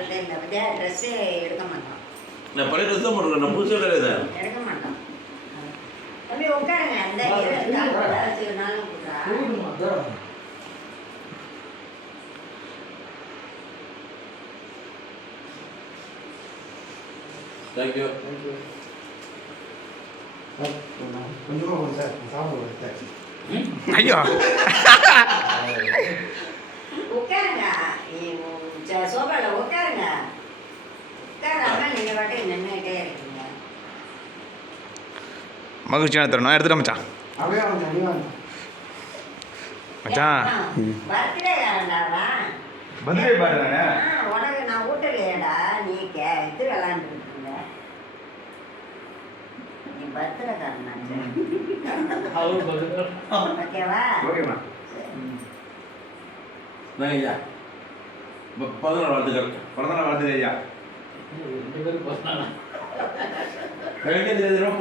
அதெல்லாம் இல்லை பத்தியா ட்ரெஸ்ஸே எடுக்க மாட்டோம். நான் பழைய ட்ரெஸ் தான் போட்டுருக்கேன். நான் புதுசாக கிடையாது. எடுக்க மாட்டோம். தம்பி உட்காருங்க. அந்த வச்சுனாலும் கொடுக்குறா. தேங்க்யூ. கொஞ்சமாக கொடுங்க சார், சாப்பிடுவோம் சார். ஐயோ உட்காருங்க. சோபாவில் உட்காருங்க. உட்காராம நீங்கள் பாட்டு நின்றுட்டே இருக்கீங்க. மகிழ்ச்சியான தருணம் எடுத்துட்டேன் மச்சான். அப்படியே வாங்க, அப்படியே வாங்க. மச்சான் பர்த்டே காரண்டாவா? பர்த்டே பாருங்க. உனக்கு நான் ஊட்டலையேடா. நீ இது விளாண்டுருக்கீங்க. நீ பர்த்டே காரனாச்சு. ஓகேவா? ஓகேம்மா. நான் ஐயா பிறந்தநாள் வாழ்த்துக்கள். பிறந்தநாள் வாழ்த்துக்கள் ஐயா. பிறந்தநாள்